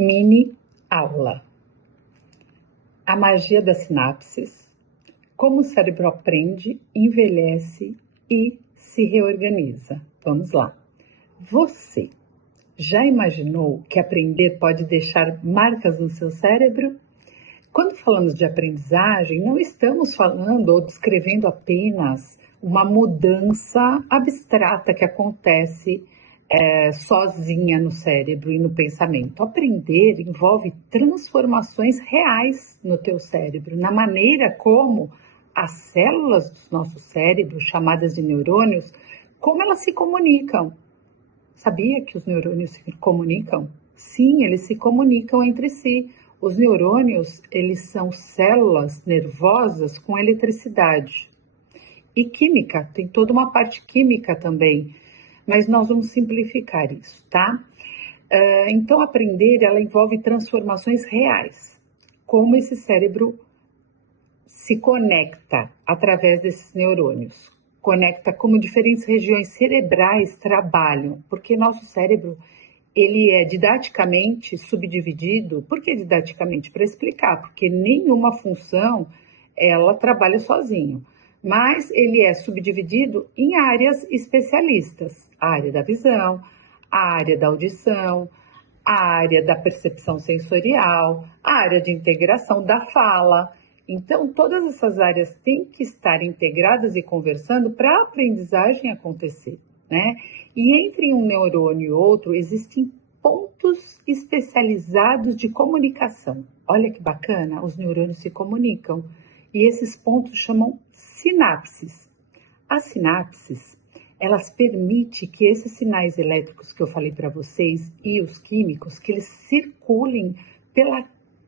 Mini aula. A magia das sinapses, como o cérebro aprende, envelhece e se reorganiza. Vamos lá. Você já imaginou que aprender pode deixar marcas no seu cérebro? Quando falamos de aprendizagem, não estamos falando ou descrevendo apenas uma mudança abstrata que acontece sozinha no cérebro e no pensamento. Aprender envolve transformações reais no teu cérebro, na maneira como as células do nosso cérebro, chamadas de neurônios, como elas se comunicam. Sabia que os neurônios se comunicam? Sim, eles se comunicam entre si. Os neurônios, eles são células nervosas com eletricidade. E química, tem toda uma parte química também, mas nós vamos simplificar isso, tá? Então, aprender, ela envolve transformações reais. Como esse cérebro se conecta através desses neurônios. Conecta como diferentes regiões cerebrais trabalham, porque nosso cérebro, ele é didaticamente subdividido. Por que didaticamente? Para explicar, porque nenhuma função, ela trabalha sozinho. Mas ele é subdividido em áreas especialistas. A área da visão, a área da audição, a área da percepção sensorial, a área de integração da fala. Então, todas essas áreas têm que estar integradas e conversando para a aprendizagem acontecer, né? E entre um neurônio e outro, existem pontos especializados de comunicação. Olha que bacana, os neurônios se comunicam. E esses pontos chamam sinapses. As sinapses, elas permitem que esses sinais elétricos que eu falei para vocês e os químicos, que eles circulem pela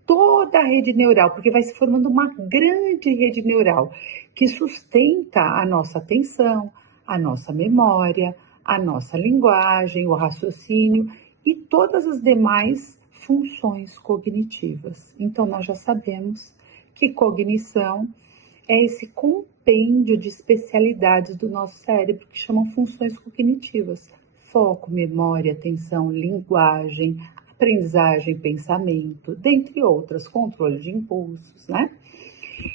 toda a rede neural, porque vai se formando uma grande rede neural que sustenta a nossa atenção, a nossa memória, a nossa linguagem, o raciocínio e todas as demais funções cognitivas. Então, nós já sabemos que cognição é esse compêndio de especialidades do nosso cérebro que chamam funções cognitivas. Foco, memória, atenção, linguagem, aprendizagem, pensamento, dentre outras, controle de impulsos, né?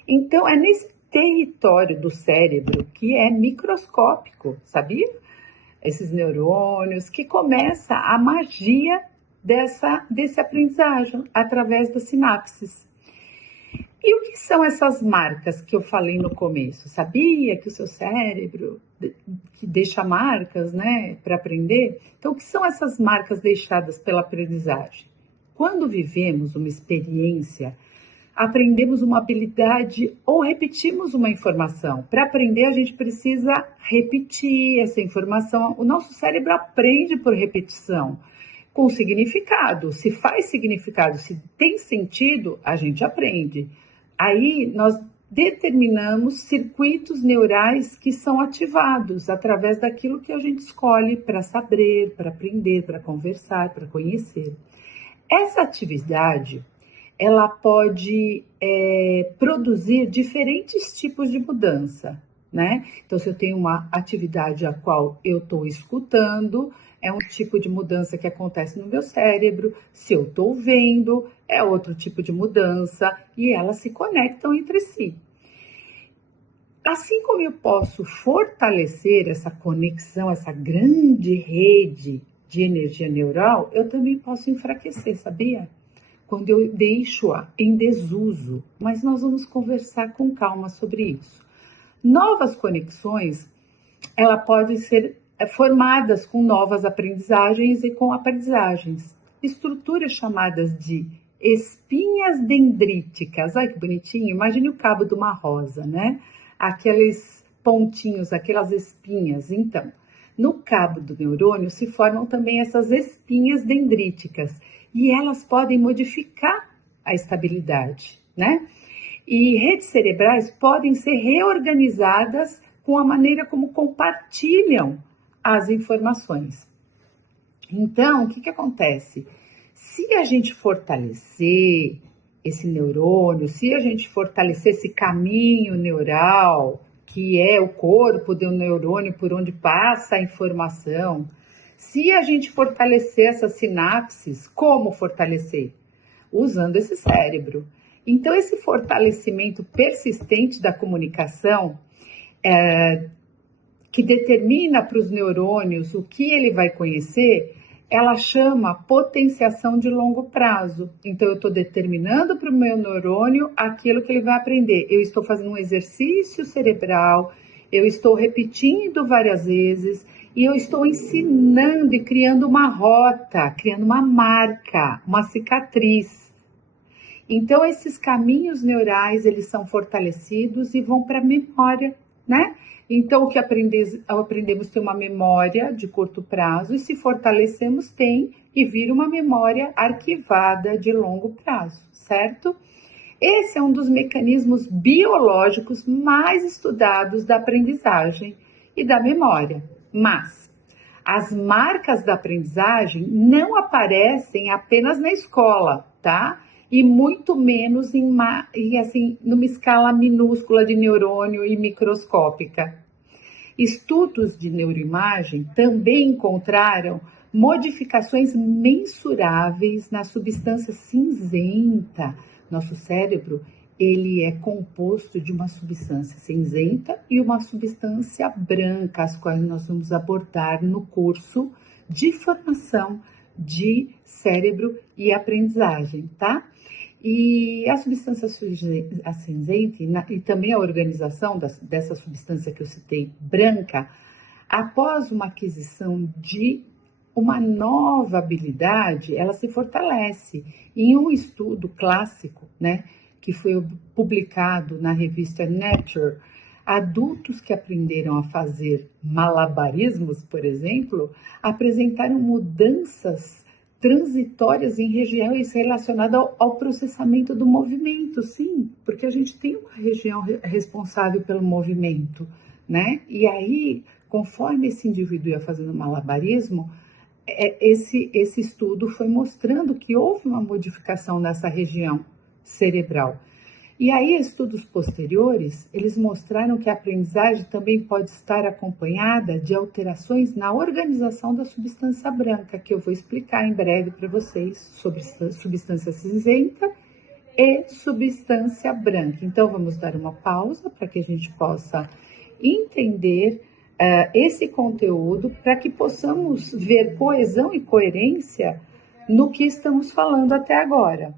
Então, é nesse território do cérebro que é microscópico, sabia? Esses neurônios, que começa a magia desse aprendizagem através das sinapses. E o que são essas marcas que eu falei no começo? Sabia que o seu cérebro que deixa marcas, né, para aprender? Então, o que são essas marcas deixadas pela aprendizagem? Quando vivemos uma experiência, aprendemos uma habilidade ou repetimos uma informação. Para aprender, a gente precisa repetir essa informação. O nosso cérebro aprende por repetição, com significado. Se faz significado, se tem sentido, a gente aprende. Aí nós determinamos circuitos neurais que são ativados através daquilo que a gente escolhe para saber, para aprender, para conversar, para conhecer. Essa atividade, ela pode produzir diferentes tipos de mudança, né? Então, se eu tenho uma atividade a qual eu estou escutando, é um tipo de mudança que acontece no meu cérebro. Se eu estou vendo, é outro tipo de mudança e elas se conectam entre si. Assim como eu posso fortalecer essa conexão, essa grande rede de energia neural, eu também posso enfraquecer, sabia? Quando eu deixo-a em desuso, mas nós vamos conversar com calma sobre isso. Novas conexões, ela pode ser formadas com novas aprendizagens e com aprendizagens. Estruturas chamadas de espinhas dendríticas. Ai, que bonitinho. Imagine o cabo de uma rosa, né? Aqueles pontinhos, aquelas espinhas. Então, no cabo do neurônio se formam também essas espinhas dendríticas e elas podem modificar a estabilidade, né? E redes cerebrais podem ser reorganizadas com a maneira como compartilham as informações. Então, o que acontece? Se a gente fortalecer esse neurônio, se a gente fortalecer esse caminho neural, que é o corpo do neurônio por onde passa a informação, Se a gente fortalecer essas sinapses, como fortalecer? Usando esse cérebro. Então, esse fortalecimento persistente da comunicação, que determina para os neurônios o que ele vai conhecer, ela chama potenciação de longo prazo. Então, eu estou determinando para o meu neurônio aquilo que ele vai aprender. Eu estou fazendo um exercício cerebral, eu estou repetindo várias vezes e eu estou ensinando e criando uma rota, criando uma marca, uma cicatriz. Então, esses caminhos neurais, eles são fortalecidos e vão para a memória, né? Então, o que aprendemos tem uma memória de curto prazo e se fortalecemos tem e vira uma memória arquivada de longo prazo, certo? Esse é um dos mecanismos biológicos mais estudados da aprendizagem e da memória. Mas as marcas da aprendizagem não aparecem apenas na escola, tá? E muito menos numa escala minúscula de neurônio e microscópica. Estudos de neuroimagem também encontraram modificações mensuráveis na substância cinzenta. Nosso cérebro, ele é composto de uma substância cinzenta e uma substância branca, as quais nós vamos abordar no curso de formação de cérebro e aprendizagem, tá? E a substância cinzenta e também a organização dessa substância que eu citei, branca, após uma aquisição de uma nova habilidade, ela se fortalece. Em um estudo clássico, né, que foi publicado na revista Nature, adultos que aprenderam a fazer malabarismos, por exemplo, apresentaram mudanças transitórias em regiões relacionadas ao processamento do movimento, sim, porque a gente tem uma região responsável pelo movimento, né? E aí, conforme esse indivíduo ia fazendo malabarismo, esse estudo foi mostrando que houve uma modificação nessa região cerebral. E aí, estudos posteriores, eles mostraram que a aprendizagem também pode estar acompanhada de alterações na organização da substância branca, que eu vou explicar em breve para vocês sobre substância cinzenta e substância branca. Então, vamos dar uma pausa para que a gente possa entender esse conteúdo, para que possamos ver coesão e coerência no que estamos falando até agora.